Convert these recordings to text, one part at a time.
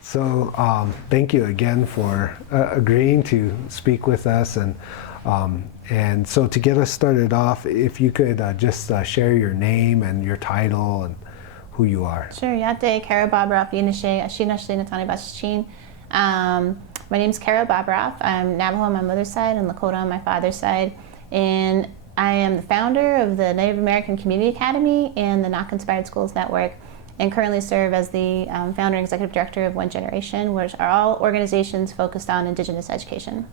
So thank you again for agreeing to speak with us. And so to get us started off, if you could just share your name and your title and who you are. Sure, Yate Kara Bobroff Yinishe Ashina Natani Bashichin. My name is Kara Bobroff. I'm Navajo on my mother's side and Lakota on my father's side. And I am the founder of the Native American Community Academy and the Knock Inspired Schools Network, and currently serve as the founder and executive director of One Generation, which are all organizations focused on Indigenous education.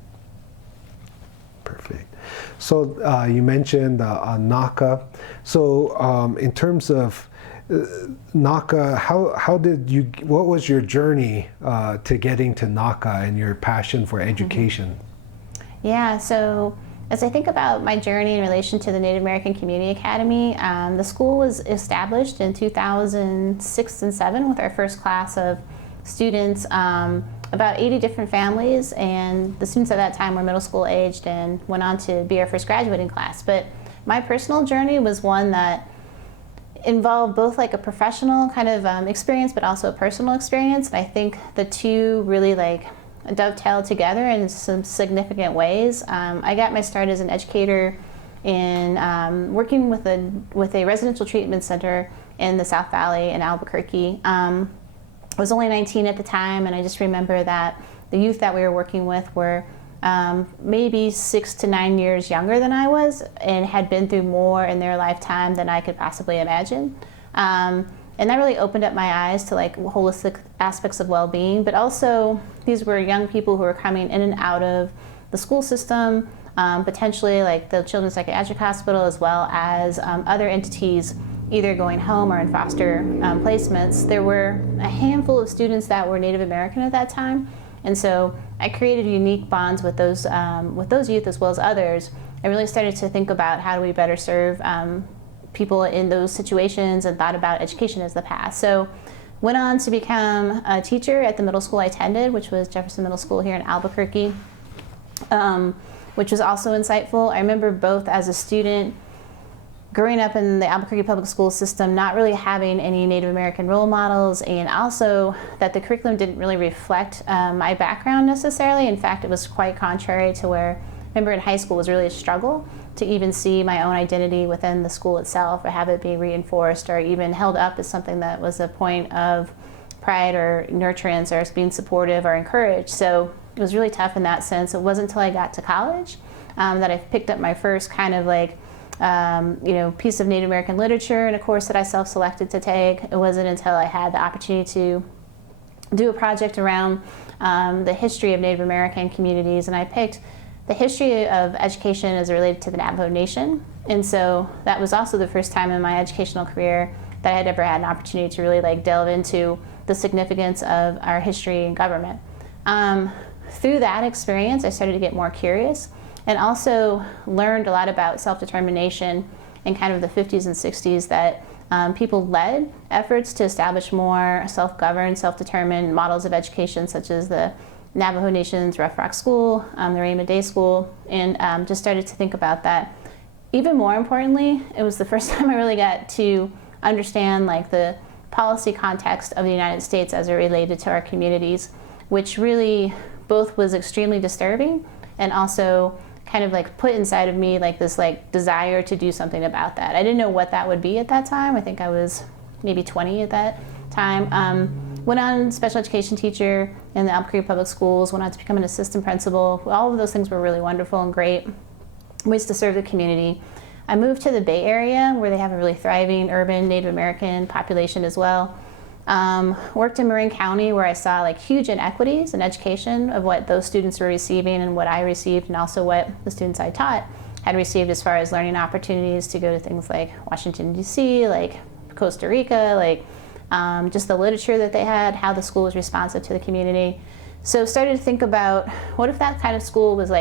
Perfect. So you mentioned NACA. So in terms of NACA, what was your journey to getting to NACA and your passion for education? Yeah, so as I think about my journey in relation to the Native American Community Academy, the school was established in 2006 and 7 with our first class of students, about 80 different families, and the students at that time were middle school aged and went on to be our first graduating class. But my personal journey was one that involved both like a professional kind of experience, but also a personal experience. And I think the two really dovetail together in some significant ways. I got my start as an educator in working with a residential treatment center in the South Valley in Albuquerque. I was only 19 at the time, and I just remember that the youth that we were working with were maybe 6 to 9 years younger than I was and had been through more in their lifetime than I could possibly imagine. And that really opened up my eyes to holistic aspects of well-being, but also these were young people who were coming in and out of the school system, potentially like the Children's Psychiatric Hospital, as well as other entities either going home or in foster placements. There were a handful of students that were Native American at that time, and so I created unique bonds with those youth as well as others. I really started to think about how do we better serve people in those situations, and thought about education as the path. So went on to become a teacher at the middle school I attended, which was Jefferson Middle School here in Albuquerque, which was also insightful. I remember both as a student growing up in the Albuquerque public school system, not really having any Native American role models, and also that the curriculum didn't really reflect my background necessarily. In fact, it was quite contrary to where, I remember in high school, it was really a struggle to even see my own identity within the school itself, or have it be reinforced or even held up as something that was a point of pride or nurturance or being supportive or encouraged. So it was really tough in that sense. It wasn't until I got to college that I picked up my first kind of piece of Native American literature in a course that I self-selected to take. It wasn't until I had the opportunity to do a project around the history of Native American communities, and I picked the history of education as related to the Navajo Nation. And so that was also the first time in my educational career that I had ever had an opportunity to really delve into the significance of our history and government. Through that experience, I started to get more curious, and also learned a lot about self-determination in kind of the 50s and 60s, that people led efforts to establish more self-governed, self-determined models of education, such as the Navajo Nation's Rough Rock School, the Raymond Day School, and just started to think about that. Even more importantly, it was the first time I really got to understand the policy context of the United States as it related to our communities, which really both was extremely disturbing and also kind of put inside of me this desire to do something about that. I didn't know what that would be at that time. I think I was maybe 20 at that time. Went on special education teacher in the Albuquerque Public Schools, went on to become an assistant principal. All of those things were really wonderful and great ways to serve the community. I moved to the Bay Area, where they have a really thriving urban Native American population as well. Worked in Marin County, where I saw huge inequities in education of what those students were receiving and what I received, and also what the students I taught had received as far as learning opportunities to go to things like Washington, D.C., Costa Rica, just the literature that they had, how the school was responsive to the community. So started to think about, what if that kind of school was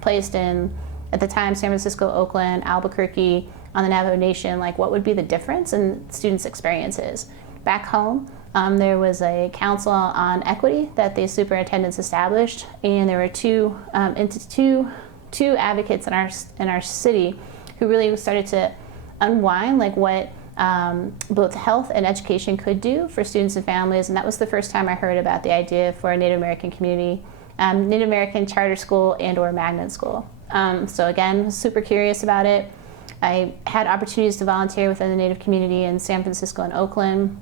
placed in, at the time, San Francisco, Oakland, Albuquerque, on the Navajo Nation, what would be the difference in students' experiences? Back home, there was a council on equity that the superintendents established, and there were two advocates in our city who really started to unwind what both health and education could do for students and families. And that was the first time I heard about the idea for a Native American community, Native American charter school and or magnet school. So again, super curious about it. I had opportunities to volunteer within the Native community in San Francisco and Oakland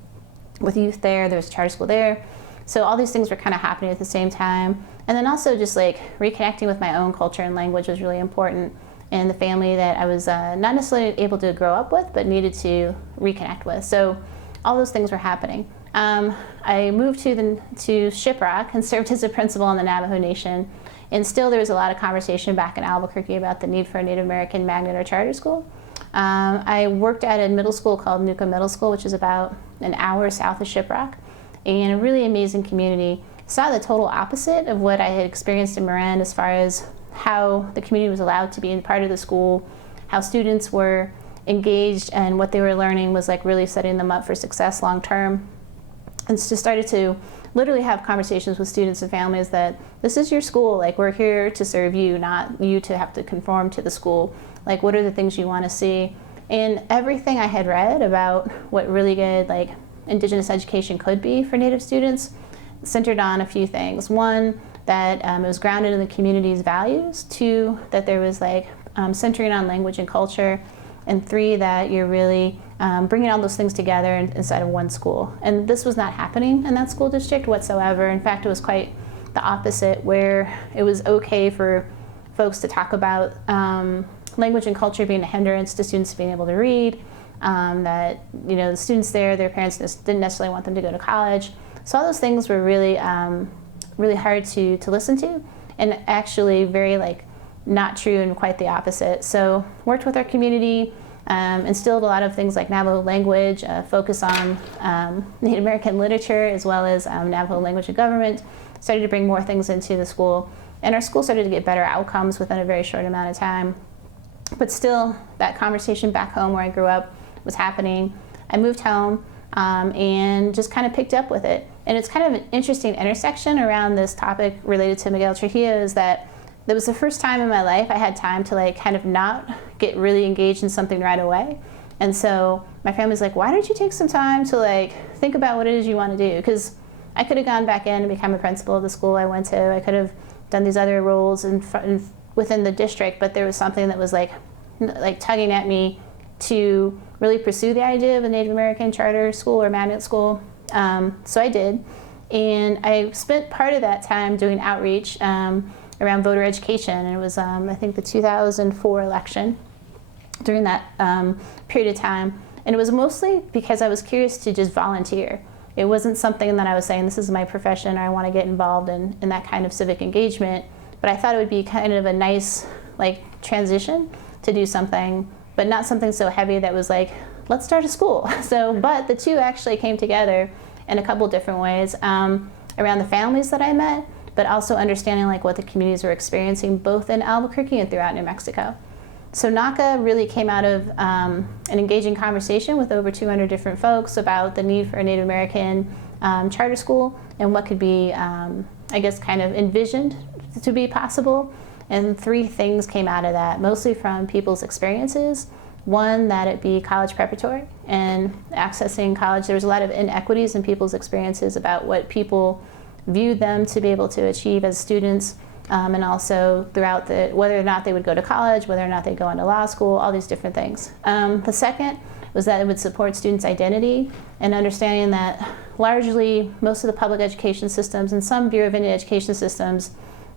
with youth there. There was a charter school there. So all these things were kind of happening at the same time. And then also just like reconnecting with my own culture and language was really important, and the family that I was not necessarily able to grow up with, but needed to reconnect with. So all those things were happening. I moved to Shiprock and served as a principal in the Navajo Nation. And still there was a lot of conversation back in Albuquerque about the need for a Native American magnet or charter school. I worked at a middle school called Nuka Middle School, which is about an hour south of Shiprock, and a really amazing community. Saw the total opposite of what I had experienced in Marin as far as how the community was allowed to be in part of the school, how students were engaged, and what they were learning was like really setting them up for success long term. And just started to literally have conversations with students and families that this is your school, like we're here to serve you, not you to have to conform to the school. Like what are the things you want to see? And everything I had read about what really good like Indigenous education could be for Native students centered on a few things. One, that it was grounded in the community's values. Two, that there was like centering on language and culture. And three, that you're really bringing all those things together inside of one school. And this was not happening in that school district whatsoever. In fact, it was quite the opposite, where it was okay for folks to talk about language and culture being a hindrance to students being able to read, that the students there, their parents didn't necessarily want them to go to college. So all those things were really, really hard to listen to, and actually very like not true and quite the opposite. So worked with our community, instilled a lot of things like Navajo language, focus on Native American literature, as well as Navajo language and government. Started to bring more things into the school, and our school started to get better outcomes within a very short amount of time. But still, that conversation back home where I grew up was happening. I moved home and just kind of picked up with it. And it's kind of an interesting intersection around this topic related to Miguel Trujillo, is that that was the first time in my life I had time to like kind of not get really engaged in something right away. And so my family's like, why don't you take some time to like think about what it is you want to do? Because I could have gone back in and become a principal of the school I went to. I could have done these other roles within the district, but there was something that was like tugging at me to really pursue the idea of a Native American charter school or magnet school. So I did, and I spent part of that time doing outreach around voter education, and it was I think the 2004 election during that period of time, and it was mostly because I was curious to just volunteer. It wasn't something that I was saying this is my profession or I want to get involved in that kind of civic engagement, but I thought it would be kind of a nice like transition to do something, but not something so heavy that was like, let's start a school. So, but the two actually came together in a couple different ways around the families that I met, but also understanding like what the communities were experiencing both in Albuquerque and throughout New Mexico. So NACA really came out of an engaging conversation with over 200 different folks about the need for a Native American charter school and what could be, I guess, kind of envisioned to be possible. And three things came out of that, mostly from people's experiences. One, that it be college preparatory and accessing college. There was a lot of inequities in people's experiences about what people viewed them to be able to achieve as students, and also throughout whether or not they would go to college, whether or not they go into law school, all these different things. The second was that it would support students' identity and understanding that largely most of the public education systems and some Bureau of Indian Education systems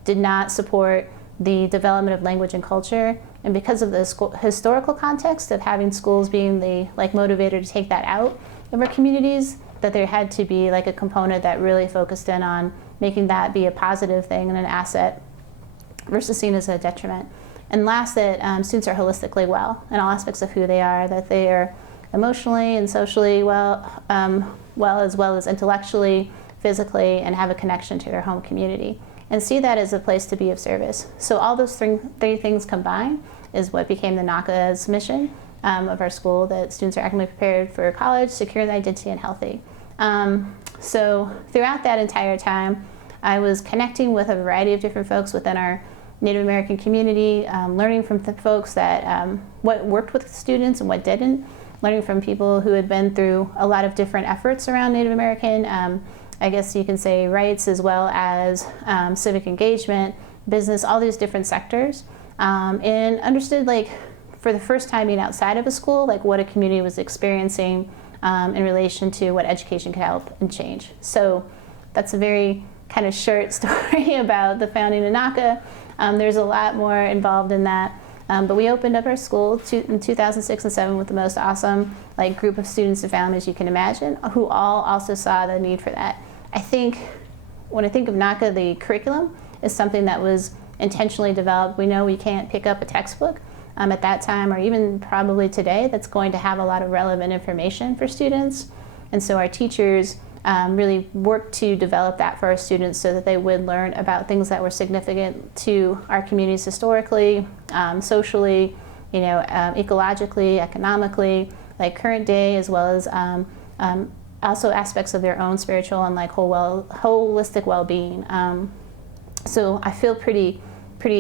did not support the development of language and culture. And because of the historical context of having schools being the motivator to take that out of our communities, that there had to be like a component that really focused in on making that be a positive thing and an asset versus seen as a detriment. And last, that students are holistically well in all aspects of who they are, that they are emotionally and socially well as intellectually, physically, and have a connection to their home community, and see that as a place to be of service. So all those three things combined is what became the NACA's mission of our school, that students are academically prepared for college, secure their identity, and healthy. So throughout that entire time, I was connecting with a variety of different folks within our Native American community, learning from the folks that what worked with students and what didn't, learning from people who had been through a lot of different efforts around Native American, I guess you can say, rights, as well as civic engagement, business, all these different sectors, and understood, like, for the first time being outside of a school, like what a community was experiencing in relation to what education could help and change. So that's a very kind of short story about the founding of NACA. There's a lot more involved in that. But we opened up our school in 2006 and 2007 with the most awesome like group of students and families you can imagine, who all also saw the need for that. I think when I think of NACA, the curriculum is something that was intentionally developed. We know we can't pick up a textbook at that time, or even probably today, that's going to have a lot of relevant information for students. And so our teachers really worked to develop that for our students so that they would learn about things that were significant to our communities historically, socially, ecologically, economically, like current day, as well as also aspects of their own spiritual and like holistic well-being. So I feel pretty,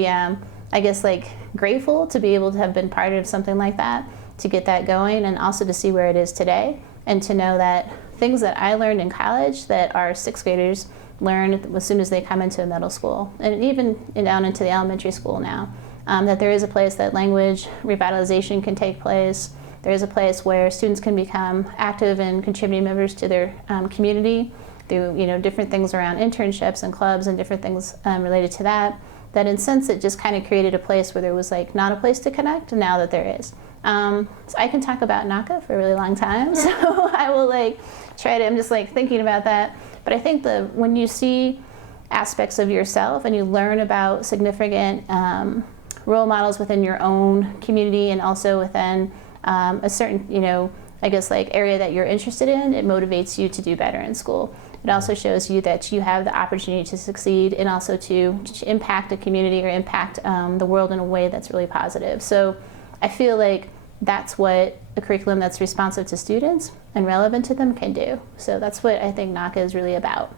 I guess, like grateful to be able to have been part of something like that, to get that going, and also to see where it is today, and to know that things that I learned in college that our sixth graders learn as soon as they come into middle school, and even down into the elementary school now, that there is a place that language revitalization can take place. There is a place where students can become active and contributing members to their community through different things around internships and clubs and different things related to that. That in a sense it just kind of created a place where there was like not a place to connect, and now that there is. So I can talk about NACA for a really long time, so I will try to, I'm just thinking about that. But I think when you see aspects of yourself and you learn about significant role models within your own community and also within a certain, I guess area that you're interested in, it motivates you to do better in school. It also shows you that you have the opportunity to succeed and also to impact a community or impact the world in a way that's really positive. So I feel like that's what a curriculum that's responsive to students and relevant to them can do. So that's what I think NACA is really about.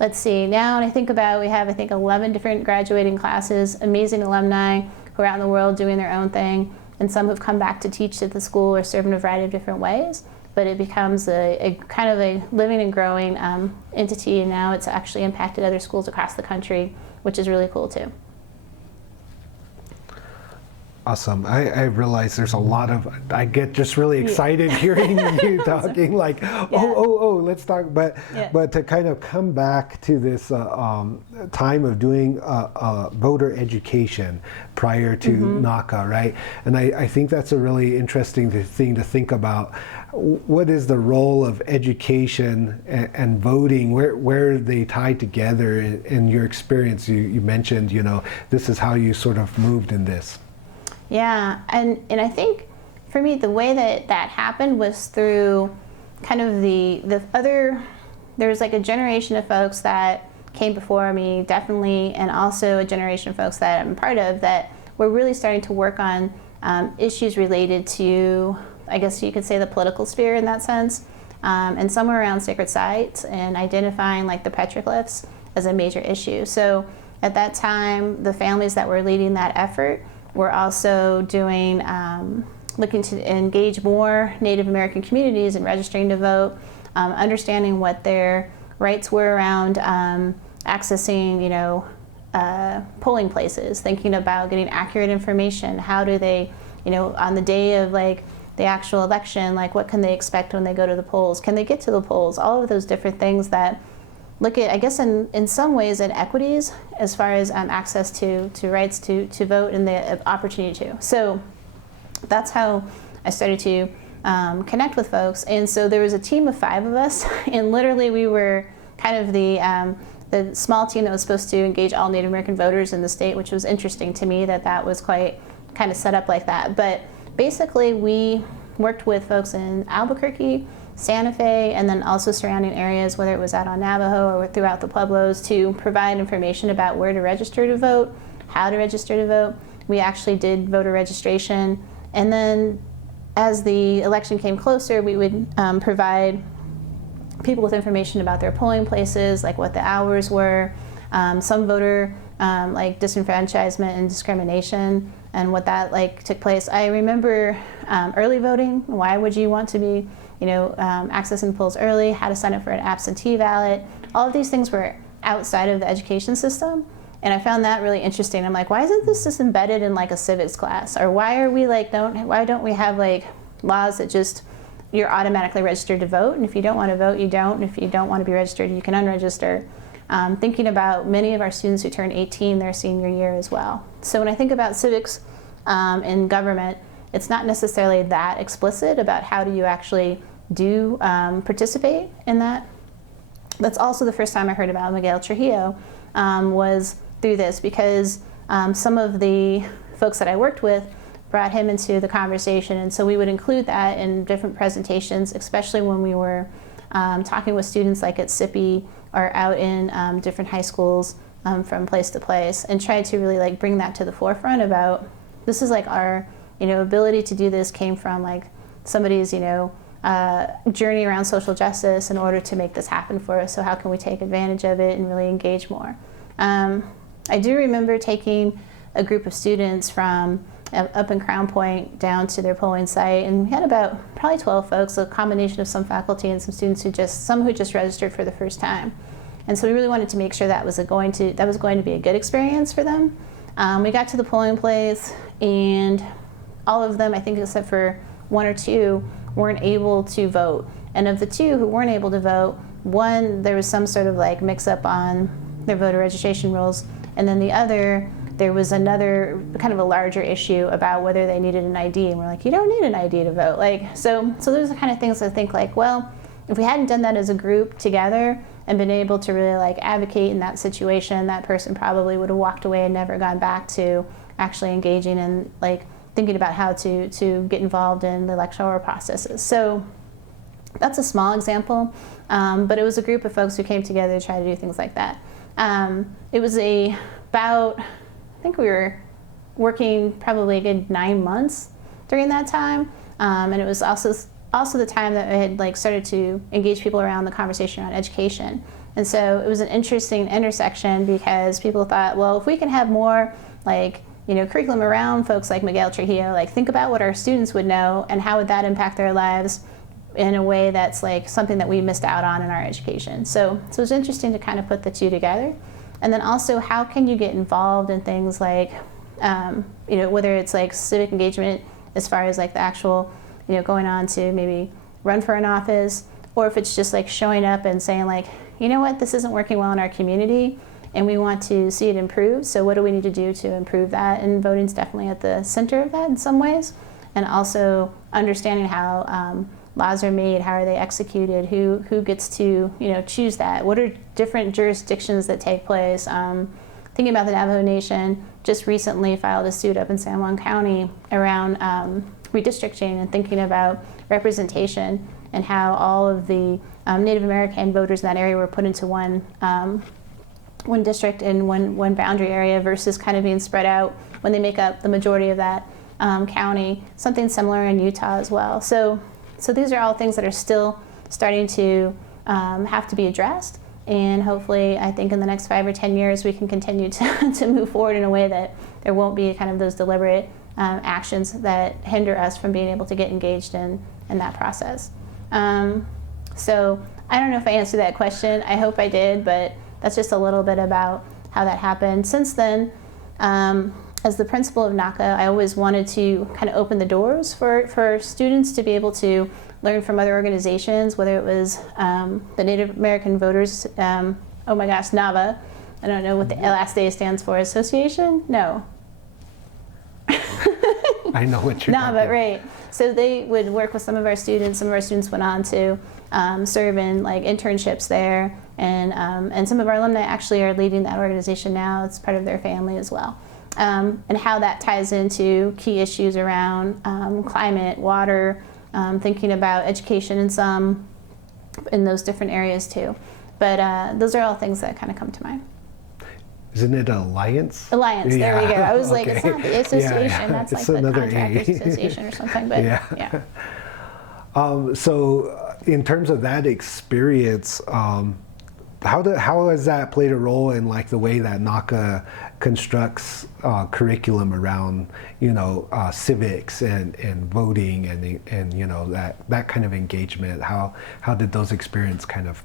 Let's see, now when I think about, we have 11 different graduating classes, amazing alumni who are out in the world doing their own thing, and some have come back to teach at the school or serve in a variety of different ways. But it becomes a kind of a living and growing entity, and now it's actually impacted other schools across the country, which is really cool too. Awesome. I realize there's a lot of, I get just really excited hearing you talking let's talk. But to kind of come back to this time of doing voter education prior to NACA, right? And I think that's a really interesting thing to think about. What is the role of education and voting? Where are they tied together in your experience? You mentioned, this is how you sort of moved in this. Yeah, and I think for me the way that happened was through kind of there was a generation of folks that came before me, definitely, and also a generation of folks that I'm part of that were really starting to work on issues related to, I guess you could say, the political sphere in that sense, and somewhere around sacred sites and identifying the petroglyphs as a major issue. So at that time, the families that were leading that effort were also doing, looking to engage more Native American communities in registering to vote, understanding what their rights were around accessing, polling places, thinking about getting accurate information. How do they, on the day of the actual election, what can they expect when they go to the polls? Can they get to the polls? All of those different things that look at, I guess, in some ways, inequities as far as access to rights to vote and the opportunity to. So that's how I started to connect with folks. And so there was a team of 5 of us, and literally we were kind of the small team that was supposed to engage all Native American voters in the state, which was interesting to me that was quite kind of set up like that. But basically we worked with folks in Albuquerque, Santa Fe, and then also surrounding areas, whether it was out on Navajo or throughout the Pueblos, to provide information about where to register to vote, how to register to vote. We actually did voter registration, and then as the election came closer, we would provide people with information about their polling places, what the hours were, some voter disenfranchisement and discrimination and what that like took place. I remember early voting. Why would you want to be, accessing polls early? How to sign up for an absentee ballot? All of these things were outside of the education system, and I found that really interesting. I'm like, why isn't this just embedded in like a civics class? Or why are we like why don't we have like laws that just you're automatically registered to vote, and if you don't want to vote, you don't, and if you don't want to be registered, you can unregister. Thinking about many of our students who turn 18 their senior year as well. So when I think about civics in government, it's not necessarily that explicit about how do you actually do participate in that. That's also the first time I heard about Miguel Trujillo was through this, because some of the folks that I worked with brought him into the conversation, and so we would include that in different presentations, especially when we were talking with students like at SIPI or out in different high schools from place to place, and try to really like bring that to the forefront about this is like our ability to do this came from like somebody's journey around social justice in order to make this happen for us. So how can we take advantage of it and really engage more? I do remember taking a group of students from up in Crown Point down to their polling site, and we had about probably 12 folks, a combination of some faculty and some students who just registered for the first time. And so we really wanted to make sure that was going to be a good experience for them. We got to the polling place, and all of them, I think except for one or two, weren't able to vote. And of the two who weren't able to vote, one, there was some sort of like mix up on their voter registration rules, and then the other, there was another kind of a larger issue about whether they needed an ID, and we're like, you don't need an ID to vote. So those are the kind of things I think like, well, if we hadn't done that as a group together and been able to really like advocate in that situation, that person probably would have walked away and never gone back to actually engaging in like thinking about how to get involved in the electoral processes. So that's a small example, but it was a group of folks who came together to try to do things like that. It was I think we were working probably a good 9 months during that time, and it was also the time that I had like started to engage people around the conversation around education. And so it was an interesting intersection, because people thought, well, if we can have more like curriculum around folks like Miguel Trujillo, like think about what our students would know and how would that impact their lives in a way that's like something that we missed out on in our education. So it was interesting to kind of put the two together. And then also, how can you get involved in things like, whether it's like civic engagement as far as like the actual, going on to maybe run for an office, or if it's just like showing up and saying like, you know what, this isn't working well in our community and we want to see it improve. So what do we need to do to improve that? And voting's definitely at the center of that in some ways. And also understanding how laws are made, how are they executed, who gets to choose that, what are different jurisdictions that take place. Thinking about the Navajo Nation, just recently filed a suit up in San Juan County around redistricting and thinking about representation and how all of the Native American voters in that area were put into one district in one boundary area versus kind of being spread out when they make up the majority of that county. Something similar in Utah as well. So these are all things that are still starting to have to be addressed, and hopefully I think in the next 5 or 10 years we can continue to move forward in a way that there won't be kind of those deliberate actions that hinder us from being able to get engaged in that process. So I don't know if I answered that question. I hope I did, but that's just a little bit about how that happened. Since then, as the principal of NACA, I always wanted to kind of open the doors for students to be able to learn from other organizations, whether it was the Native American Voters, NAVA. I don't know what the last A stands for. Association? No. I know what you're NAVA, right. So they would work with some of our students. Some of our students went on to serve in like internships there, and some of our alumni actually are leading that organization now. It's part of their family as well. And how that ties into key issues around climate, water, thinking about education in those different areas too. But those are all things that kind of come to mind. Isn't it Alliance? Alliance, Yeah. there we go. I was like, Okay. it's not the association, Yeah. that's It's like the another Contractors A. Association or something, but yeah. So in terms of that experience, how has that played a role in like the way that NACA constructs curriculum around civics and voting and that kind of engagement? How did those experiences kind of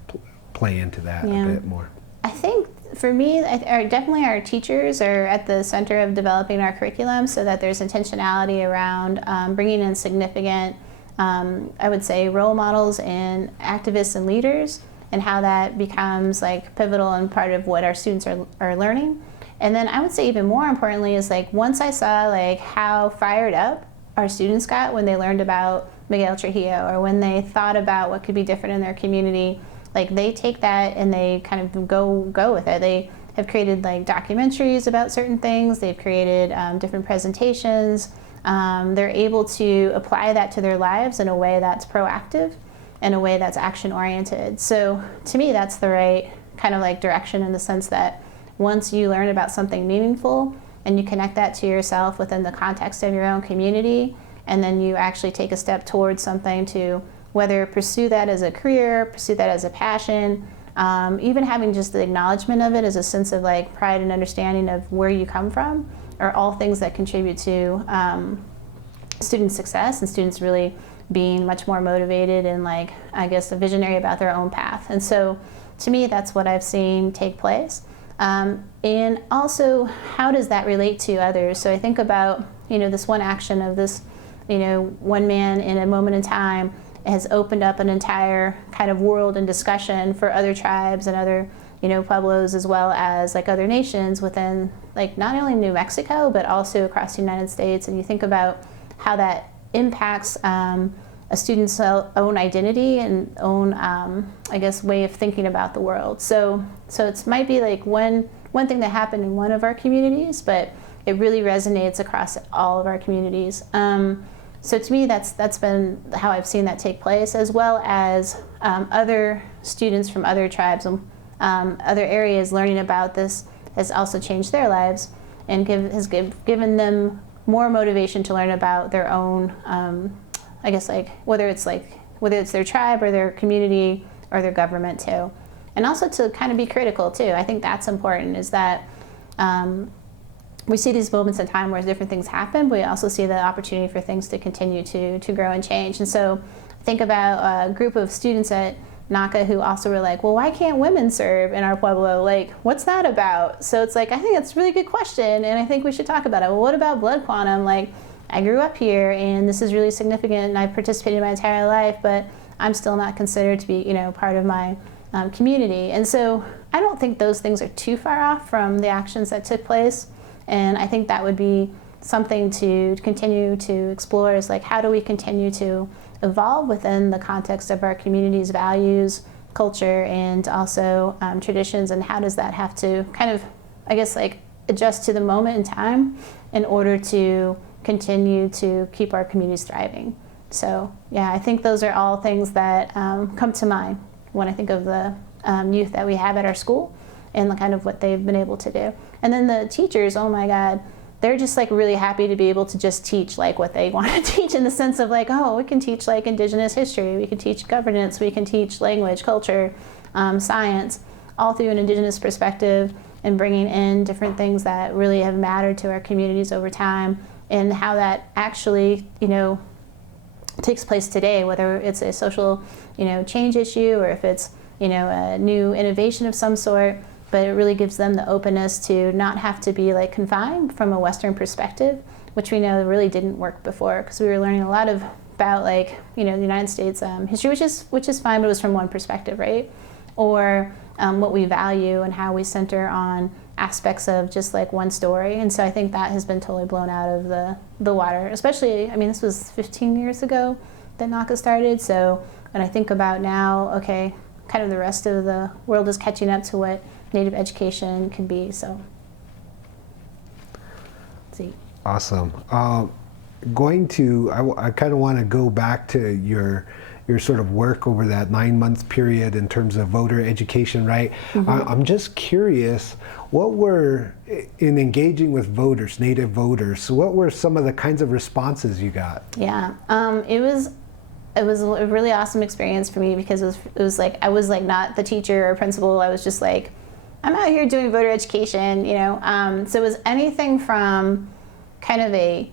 play into that a bit more? I think for me, definitely our teachers are at the center of developing our curriculum, so that there's intentionality around bringing in significant, I would say, role models and activists and leaders, and how that becomes like pivotal and part of what our students are learning. And then I would say even more importantly is like once I saw like how fired up our students got when they learned about Miguel Trujillo, or when they thought about what could be different in their community, like they take that and they kind of go with it. They have created like documentaries about certain things. They've created different presentations. They're able to apply that to their lives in a way that's proactive, in a way that's action oriented. So to me, that's the right kind of like direction, in the sense that once you learn about something meaningful and you connect that to yourself within the context of your own community, and then you actually take a step towards something to whether pursue that as a career, pursue that as a passion, even having just the acknowledgement of it as a sense of like pride and understanding of where you come from, are all things that contribute to student success and students really being much more motivated and like, I guess, a visionary about their own path. And so to me, that's what I've seen take place. And also, how does that relate to others? So I think about, this one action of this, one man in a moment in time has opened up an entire kind of world and discussion for other tribes and other, pueblos, as well as like other nations within like not only New Mexico, but also across the United States. And you think about how that impacts a student's own identity and own, I guess, way of thinking about the world. So it might be like one thing that happened in one of our communities, but it really resonates across all of our communities. So to me, that's been how I've seen that take place, as well as other students from other tribes and other areas learning about this has also changed their lives and has given them more motivation to learn about their own, I guess, like whether it's their tribe or their community or their government too. And also to kind of be critical too. I think that's important, is that we see these moments in time where different things happen, but we also see the opportunity for things to continue to grow and change. And so think about a group of students at NACA who also were like, well, why can't women serve in our pueblo? Like, what's that about? So it's like, I think that's a really good question, and I think we should talk about it. Well, what about blood quantum? Like, I grew up here, and this is really significant, and I've participated my entire life, but I'm still not considered to be, part of my community. And so I don't think those things are too far off from the actions that took place. And I think that would be something to continue to explore, is like, how do we continue to evolve within the context of our community's values, culture, and also traditions, and how does that have to kind of, I guess, like adjust to the moment in time in order to continue to keep our communities thriving. So yeah, I think those are all things that come to mind when I think of the youth that we have at our school and the kind of what they've been able to do. And then the teachers, oh my God, they're just like really happy to be able to just teach like what they want to teach, in the sense of like, oh, we can teach like Indigenous history, we can teach governance, we can teach language, culture, science, all through an Indigenous perspective, and bringing in different things that really have mattered to our communities over time, and how that actually, takes place today, whether it's a social, change issue, or if it's, a new innovation of some sort. But it really gives them the openness to not have to be like confined from a Western perspective, which we know really didn't work before, because we were learning a lot about like, the United States history, which is fine, but it was from one perspective, right? Or what we value and how we center on aspects of just like one story. And so I think that has been totally blown out of the water, especially, this was 15 years ago that NACA started. So when I think about now, okay, kind of the rest of the world is catching up to what Native education can be. So, let's see. Awesome. I kind of want to go back to your sort of work over that 9-month period in terms of voter education, right? Mm-hmm. I'm just curious, in engaging with voters, Native voters, what were some of the kinds of responses you got? Yeah, it was it was a really awesome experience for me because it was like I was like not the teacher or principal. I was just like, I'm out here doing voter education, you know. So it was anything from kind of a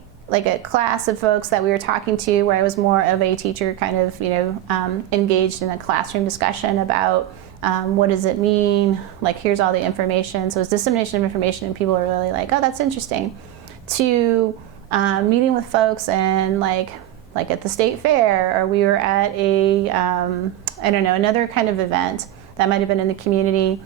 class of folks that we were talking to, where I was more of a teacher, kind of, you know, engaged in a classroom discussion about what does it mean, like here's all the information. So it's dissemination of information, and people are really like, oh, that's interesting. To meeting with folks and like at the state fair, or we were at a I don't know, another kind of event that might have been in the community.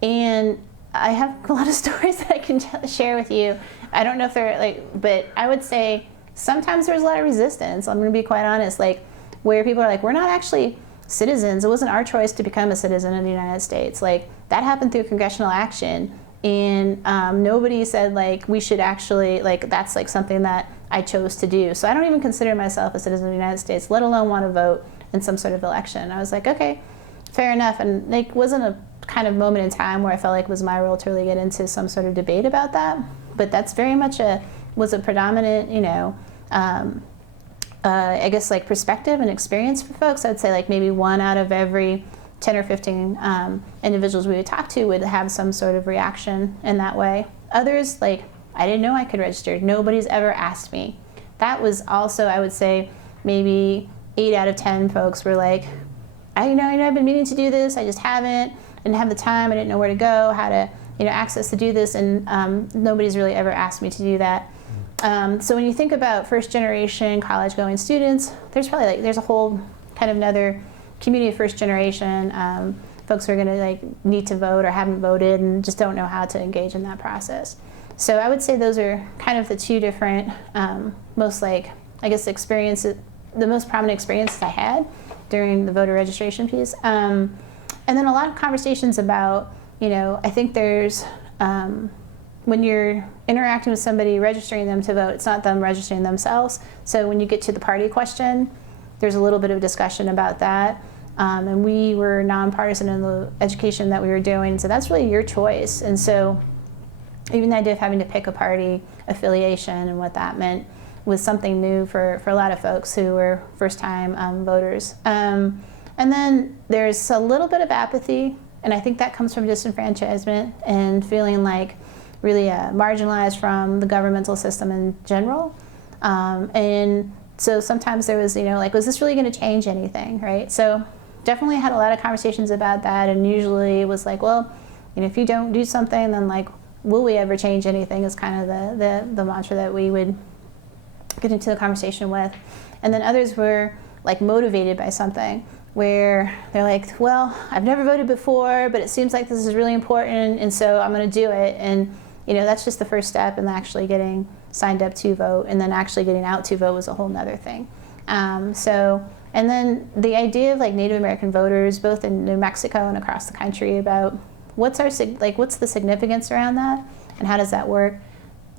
And I have a lot of stories that I can share with you. I don't know if they're like, but I would say sometimes there's a lot of resistance. I'm going to be quite honest, like where people are like, we're not actually citizens. It wasn't our choice to become a citizen of the United States. Like that happened through congressional action. And nobody said like we should actually, like that's like something that I chose to do. So I don't even consider myself a citizen of the United States, let alone want to vote in some sort of election. I was like, okay, fair enough. And like wasn't a kind of moment in time where I felt like it was my role to really get into some sort of debate about that. But that's very much was a predominant, you know, I guess like perspective and experience for folks. I'd say like maybe 1 out of every 10 or 15 individuals we would talk to would have some sort of reaction in that way. Others, like, I didn't know I could register. Nobody's ever asked me. That was also, I would say, maybe 8 out of 10 folks were like, I've been meaning to do this, I just haven't. I didn't have the time, I didn't know where to go, how to, you know, access to do this, and nobody's really ever asked me to do that. So when you think about first generation college going students, there's probably like, there's a whole kind of another community of first generation folks who are going to like need to vote or haven't voted and just don't know how to engage in that process. So I would say those are kind of the two different most like, I guess, experiences, the most prominent experiences I had during the voter registration piece. And then a lot of conversations about, you know, I think there's, when you're interacting with somebody, registering them to vote, it's not them registering themselves. So when you get to the party question, there's a little bit of discussion about that. And we were nonpartisan in the education that we were doing, so that's really your choice. And so even the idea of having to pick a party affiliation and what that meant was something new for a lot of folks who were first-time voters. And then there's a little bit of apathy, and I think that comes from disenfranchisement and feeling like really marginalized from the governmental system in general. And so sometimes there was, you know, like, was this really going to change anything, right? So definitely had a lot of conversations about that, and usually it was like, well, you know, if you don't do something, then like, will we ever change anything is kind of the mantra that we would get into the conversation with. And then others were like motivated by something where they're like, well, I've never voted before, but it seems like this is really important, and so I'm going to do it. And you know, that's just the first step in actually getting signed up to vote, and then actually getting out to vote was a whole nother thing. And then the idea of like Native American voters, both in New Mexico and across the country, about what's the significance around that, and how does that work?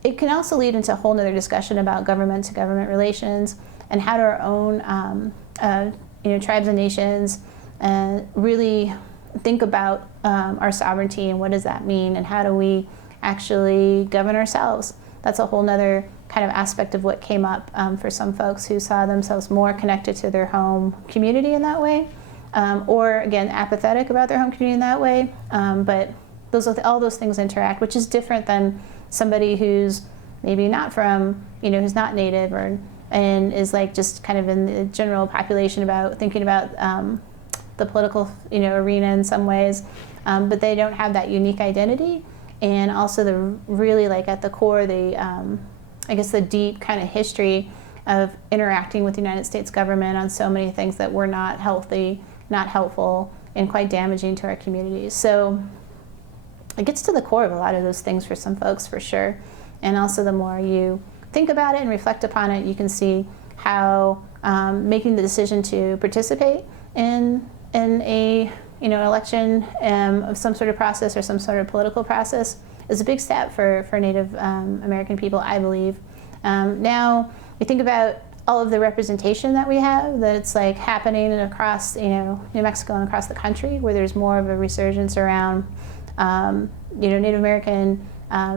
It can also lead into a whole nother discussion about government to government relations, and how do our own tribes and nations really think about our sovereignty, and what does that mean, and how do we actually govern ourselves. That's a whole nother kind of aspect of what came up for some folks who saw themselves more connected to their home community in that way, or again, apathetic about their home community in that way. But all those things interact, which is different than somebody who's maybe not from, you know, who's not Native, and is like just kind of in the general population about thinking about the political, you know, arena in some ways, but they don't have that unique identity. And also the really, like, at the core, I guess the deep kind of history of interacting with the United States government on so many things that were not healthy, not helpful, and quite damaging to our communities. So it gets to the core of a lot of those things for some folks, for sure. And also the more you think about it and reflect upon it, you can see how making the decision to participate in a election of some sort of process or some sort of political process is a big step for Native American people, I believe. Now, you think about all of the representation that we have, that it's like happening across, you know, New Mexico and across the country, where there's more of a resurgence around, Native American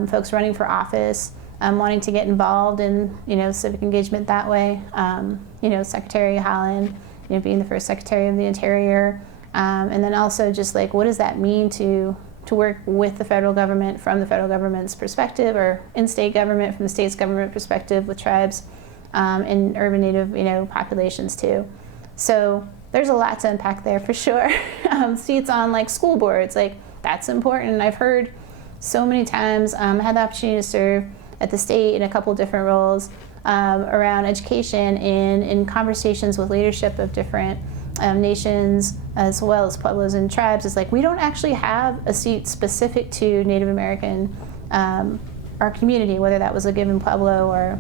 folks running for office, wanting to get involved in, you know, civic engagement that way. Secretary Haaland being the first Secretary of the Interior, and then also just like what does that mean to work with the federal government from the federal government's perspective, or in state government from the state's government perspective with tribes and urban Native populations too. So there's a lot to unpack there for sure. Seats on like school boards, like that's important. I've heard so many times, I had the opportunity to serve at the state in a couple different roles around education and in conversations with leadership of different nations as well as pueblos and tribes. It's like we don't actually have a seat specific to Native American, our community, whether that was a given pueblo or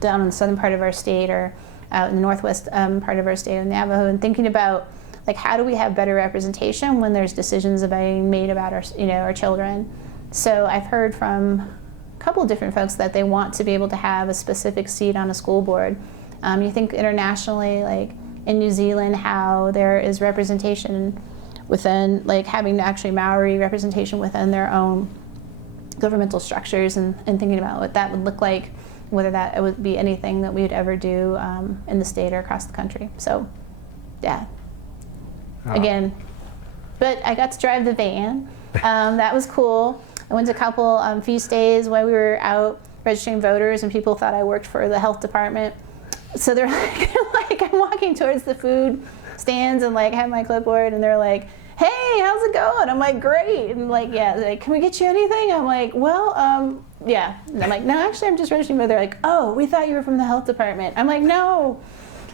down in the southern part of our state or out in the northwest part of our state of Navajo, and thinking about like how do we have better representation when there's decisions being made about our children. So I've heard from a couple different folks that they want to be able to have a specific seat on a school board. You think internationally, like in New Zealand, how there is representation within, like having actually Maori representation within their own governmental structures, and thinking about what that would look like, whether that would be anything that we would ever do in the state or across the country. So, yeah. Again, but I got to drive the van. That was cool. I went to a couple feast days while we were out registering voters, and people thought I worked for the health department. So they're like, I'm walking towards the food stands and like have my clipboard, and they're like, hey, how's it going? I'm like, great. And like, yeah, like, can we get you anything? I'm like, well, yeah. And I'm like, no, actually, I'm just registering. But they're like, oh, we thought you were from the health department. I'm like, no.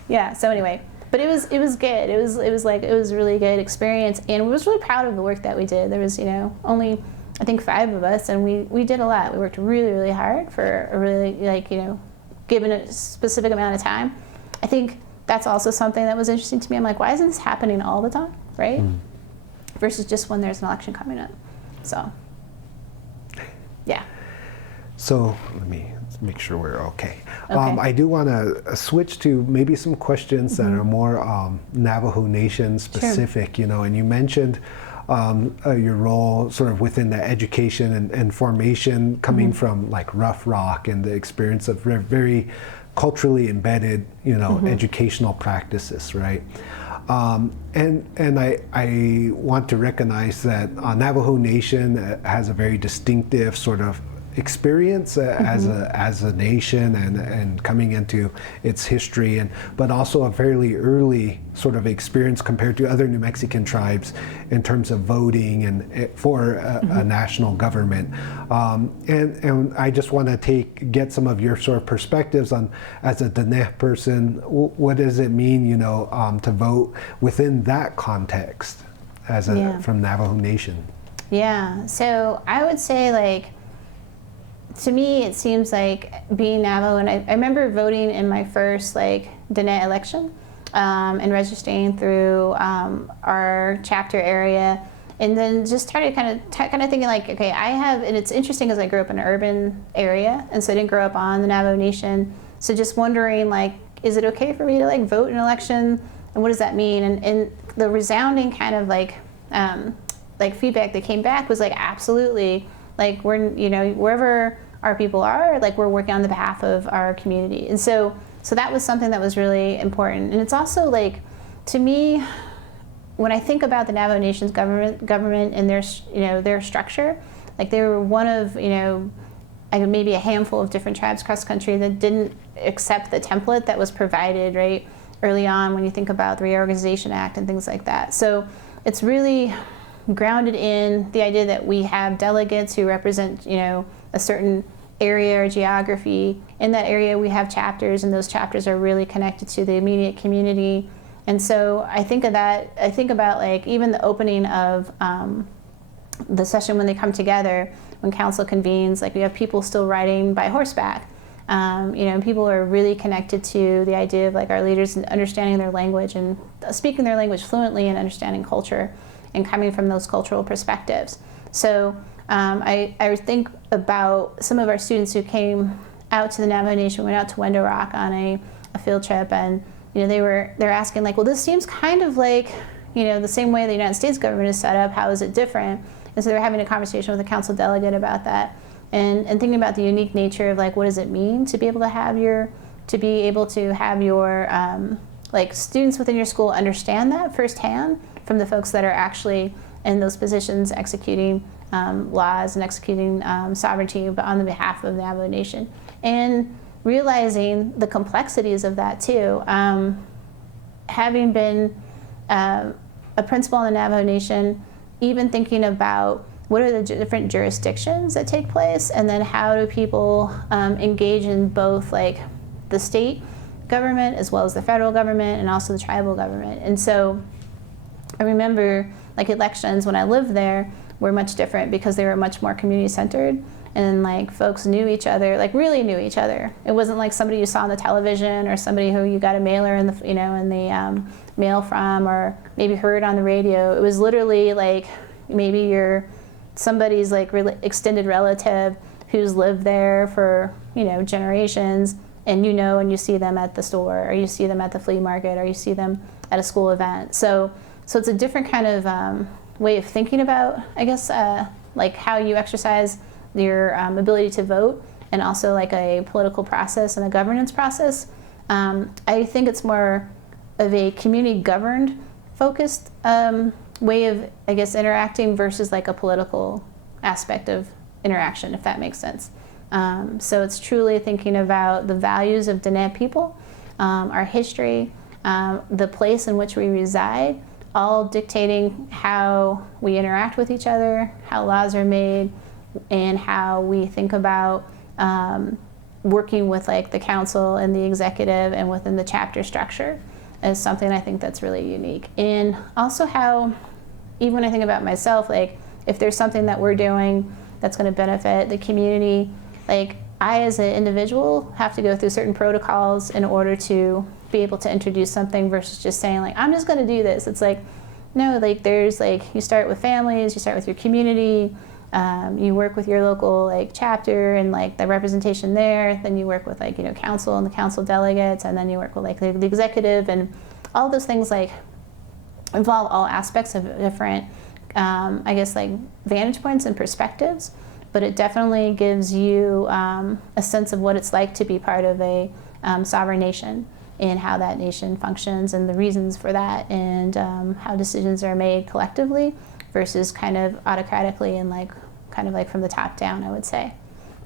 Yeah. So anyway, but it was good. It was a really good experience, and we was really proud of the work that we did. There was only I think 5 of us, and we did a lot. We worked really, really hard for a really given a specific amount of time. I think that's also something that was interesting to me. I'm like, why isn't this happening all the time, right? Versus just when there's an election coming up. So, yeah. So let me make sure we're okay. Okay. I do want to switch to maybe some questions that are more Navajo Nation specific, Sure. And you mentioned your role sort of within the education and formation coming from like Rough Rock and the experience of very culturally embedded, educational practices, right? And I want to recognize that Navajo Nation has a very distinctive sort of experience as a nation and coming into its history, but also a fairly early sort of experience compared to other New Mexican tribes in terms of voting and for a national government. And I just want to get some of your sort of perspectives on, as a Diné person, what does it mean, to vote within that context from Navajo Nation? Yeah. So I would say to me, it seems like being Navajo, and I remember voting in my first Diné election and registering through our chapter area, and then just started kind of thinking okay, and it's interesting because I grew up in an urban area, and so I didn't grow up on the Navajo Nation. So just wondering is it okay for me to vote in an election, and what does that mean? And the resounding kind of feedback that came back was absolutely, we're wherever our people are, we're working on the behalf of our community. And so that was something that was really important. And it's also to me, when I think about the Navajo Nation's government and their structure, they were one of maybe a handful of different tribes across the country that didn't accept the template that was provided right early on when you think about the Reorganization Act and things like that. So it's really grounded in the idea that we have delegates who represent a certain area or geography. In that area we have chapters, and those chapters are really connected to the immediate community. And so I think about even the opening of the session when they come together, when council convenes, we have people still riding by horseback. People are really connected to the idea of our leaders and understanding their language and speaking their language fluently and understanding culture and coming from those cultural perspectives. So I think about some of our students who came out to the Navajo Nation, went out to Wendo Rock on a field trip, and they're asking well, this seems kind of the same way the United States government is set up. How is it different? And so they're having a conversation with a council delegate about that, and thinking about the unique nature of what does it mean to be able to have your like students within your school understand that firsthand from the folks that are actually in those positions executing laws and executing sovereignty on the behalf of the Navajo Nation, and realizing the complexities of that too. Having been a principal in the Navajo Nation, even thinking about what are the different jurisdictions that take place, and then how do people engage in both like the state government as well as the federal government and also the tribal government. And so I remember like elections when I lived there were much different because they were much more community centered, and like folks knew each other, like really knew each other. It wasn't like somebody you saw on the television or somebody who you got a mailer in the, you know, in the mail from, or maybe heard on the radio. It was literally like maybe you're somebody's like extended relative who's lived there for, you know, generations, and you know, and you see them at the store, or you see them at the flea market, or you see them at a school event. So it's a different kind of way of thinking about, I guess, like how you exercise your ability to vote, and also like a political process and a governance process. I think it's more of a community governed focused way of, I guess, interacting versus like a political aspect of interaction, if that makes sense. So it's truly thinking about the values of Diné people, our history, the place in which we reside, all dictating how we interact with each other, how laws are made, and how we think about working with like the council and the executive and within the chapter structure is something I think that's really unique. And also how, even when I think about myself, like if there's something that we're doing that's going to benefit the community, like I as an individual have to go through certain protocols in order to be able to introduce something versus just saying like, I'm just going to do this. It's like, no, like there's like, you start with families, you start with your community, you work with your local like chapter and like the representation there, then you work with like, you know, council and the council delegates, and then you work with like the executive, and all those things like involve all aspects of different, I guess like vantage points and perspectives, but it definitely gives you a sense of what it's like to be part of a sovereign nation, and how that nation functions and the reasons for that, and how decisions are made collectively versus kind of autocratically and like kind of like from the top down, I would say.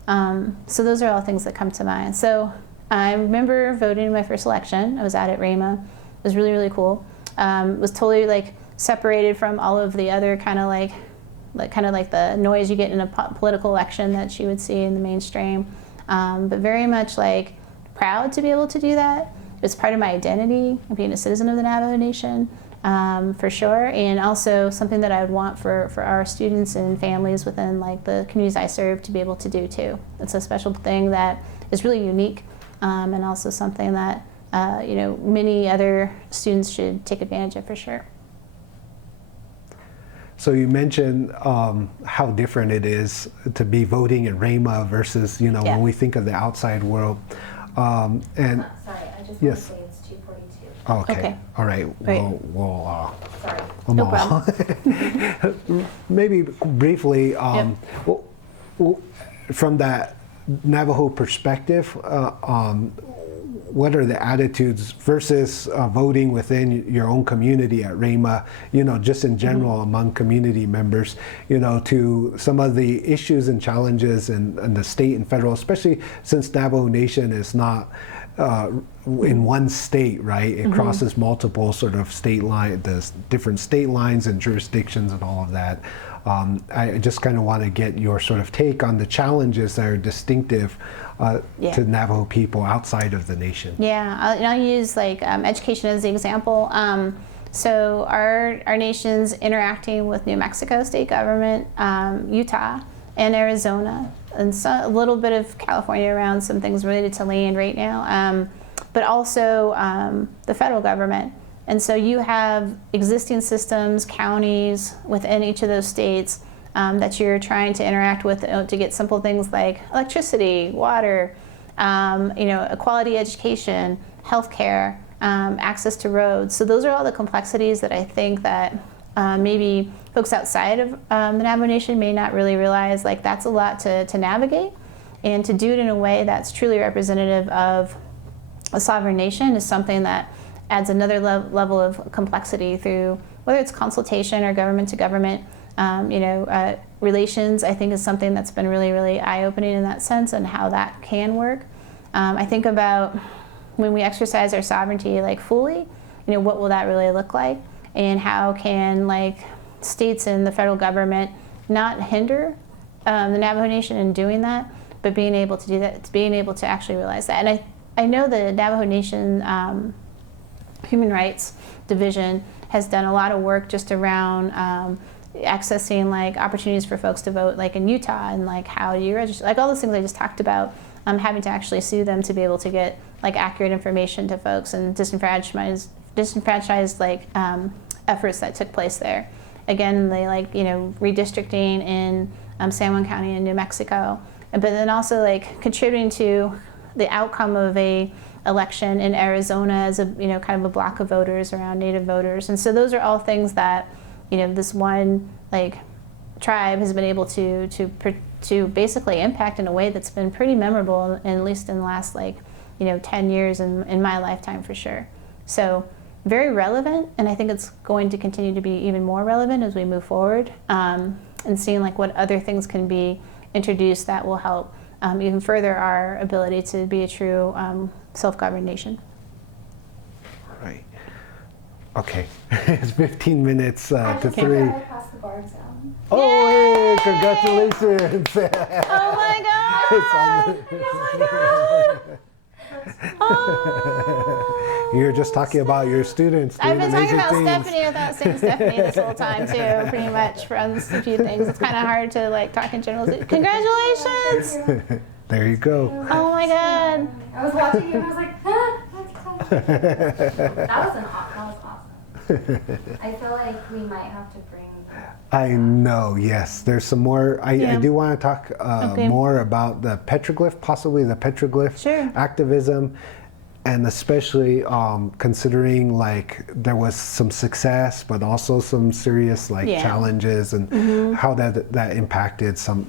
So those are all things that come to mind. So I remember voting in my first election. I was at Rama. It was really, really cool. Was totally like separated from all of the other kind of like the noise you get in a political election that you would see in the mainstream. But very much like proud to be able to do that. It's part of my identity of being a citizen of the Navajo Nation, for sure, and also something that I would want for our students and families within like the communities I serve to be able to do too. It's a special thing that is really unique, and also something that you know, many other students should take advantage of for sure. So you mentioned how different it is to be voting in Rama versus, you know, when we think of the outside world. And sorry, I just yes. want to say it's 2:42. Oh, okay. All right. We'll Sorry. No problem. maybe briefly, from that Navajo perspective, what are the attitudes versus voting within your own community at Rama, you know, just in general among community members, you know, to some of the issues and challenges in the state and federal, especially since Navajo Nation is not in one state, right? It crosses multiple sort of state lines, the different state lines and jurisdictions and all of that. I just kind of want to get your sort of take on the challenges that are distinctive to Navajo people outside of the nation. Yeah, I'll use like education as the example. So our nation's interacting with New Mexico state government, Utah, and Arizona, and so a little bit of California around some things related to land right now, but also the federal government. And so you have existing systems, counties within each of those states that you're trying to interact with to get simple things like electricity, water, you know, a quality education, healthcare, access to roads. So those are all the complexities that I think that maybe folks outside of the Navajo Nation may not really realize, like that's a lot to navigate, and to do it in a way that's truly representative of a sovereign nation is something that adds another level of complexity through whether it's consultation or government to government. Relations, I think, is something that's been really, really eye-opening in that sense, and how that can work. I think about when we exercise our sovereignty like fully, what will that really look like, and how can like states and the federal government not hinder the Navajo Nation in doing that, but being able to do that, being able to actually realize that. And I know the Navajo Nation Human Rights Division has done a lot of work just around accessing like opportunities for folks to vote, like in Utah, and like how do you register, like all those things I just talked about. Having to actually sue them to be able to get like accurate information to folks, and disenfranchised like efforts that took place there. Again, they like redistricting in San Juan County in New Mexico, but then also like contributing to the outcome of a election in Arizona as a kind of a block of voters around Native voters. And so those are all things that this one like tribe has been able to basically impact in a way that's been pretty memorable, and at least in the last 10 years in my lifetime for sure. So very relevant, and I think it's going to continue to be even more relevant as we move forward, and seeing like what other things can be introduced that will help even further our ability to be a true self-governed nation. Right. Okay. It's 15 minutes to 3. I passed the bar exam. Oh, hey, congratulations. Oh my God! Oh. You're just talking about your students doing I've been talking amazing about things. Stephanie without saying Stephanie this whole time too, pretty much, for a few things. It's kind of hard to like talk in general. Congratulations! There you go. Oh my God! I was watching you and I was like, that's exciting. That was awesome. I feel like we might have to bring. I know, yes. There's some more. I Yeah. do want to talk Okay. more about the petroglyph, possibly the petroglyph Sure. activism, and especially considering like there was some success, but also some serious like Yeah. challenges, and how that impacted some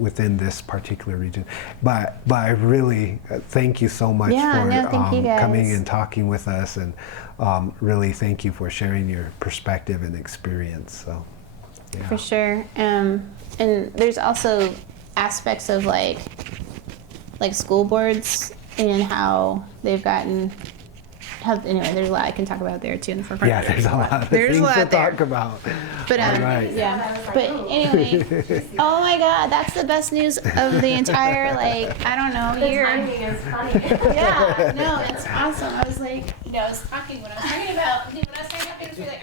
within this particular region. But I really thank you so much Yeah, for no, thank you guys. coming and talking with us, and really thank you for sharing your perspective and experience. So. Yeah. For sure. And there's also aspects of like school boards and how they've gotten. Anyway, there's a lot I can talk about there too in the forefront. Yeah, there's a lot of There's a things lot to there. talk about. But All right. yeah. But anyway, oh my God, that's the best news of the entire I don't know The year. timing is funny. Yeah, no, it's awesome. I was like, I was talking when I was talking about things. I was like,